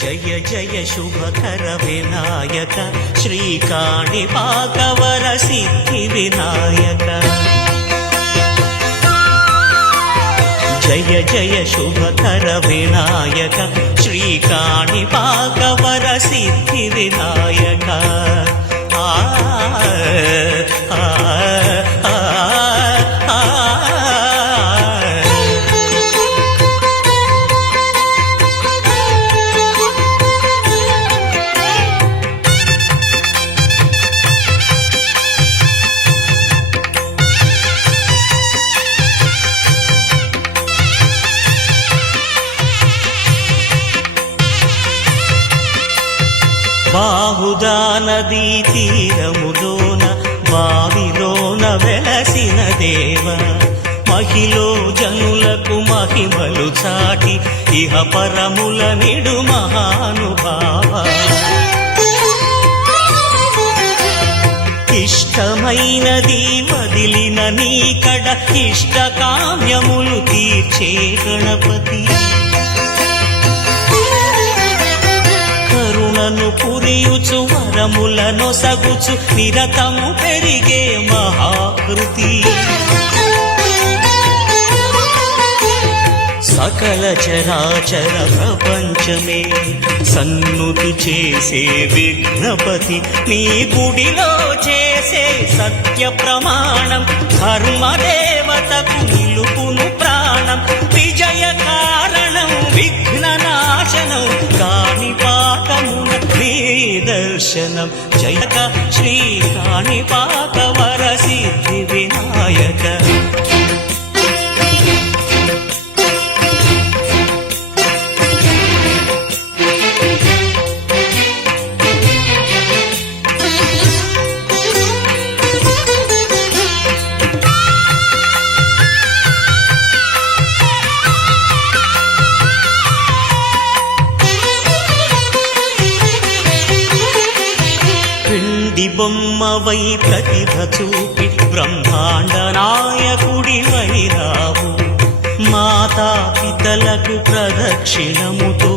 జయ జయ శుభకర వినాయక శ్రీకాణిపాకవర సిద్ధి వినాయక జయ జయ శుభకర వినాయక శ్రీకాణిపాకవర సిద్ధి వినాయక బాహుదా నదీ తీరములోన బావిలోన వెలసిన దేవ మహిలో జనులకు మహిమలు చాటి ఇహ పరముల నిడు మహానుభావ ఇష్టమైనది వదిలిన నీకడ ఇష్ట కామ్యములు తీర్చే గణపతి కరుణను పురియుచు వరములను సగుచు నిరతము పెరిగే మహాకృతి సకల చరాచర ప్రపంచమే సన్నుతి చేసే విఘ్నపతి నీ గుడిలో చేసే సత్య ప్రమాణం ధర్మదేవతకు నిలుపును ప్రాణం విజయ కారణం విఘ్న నాశనం కాణిపాకమున నీ దర్శనం జయక శ్రీ కాణిపాకవర సిద్ధి వినాయక బొమ్మవై ప్రతిభ చూపి బ్రహ్మాండ నాయకుడివై రావు మాతా పితలకు ప్రదక్షిణముతో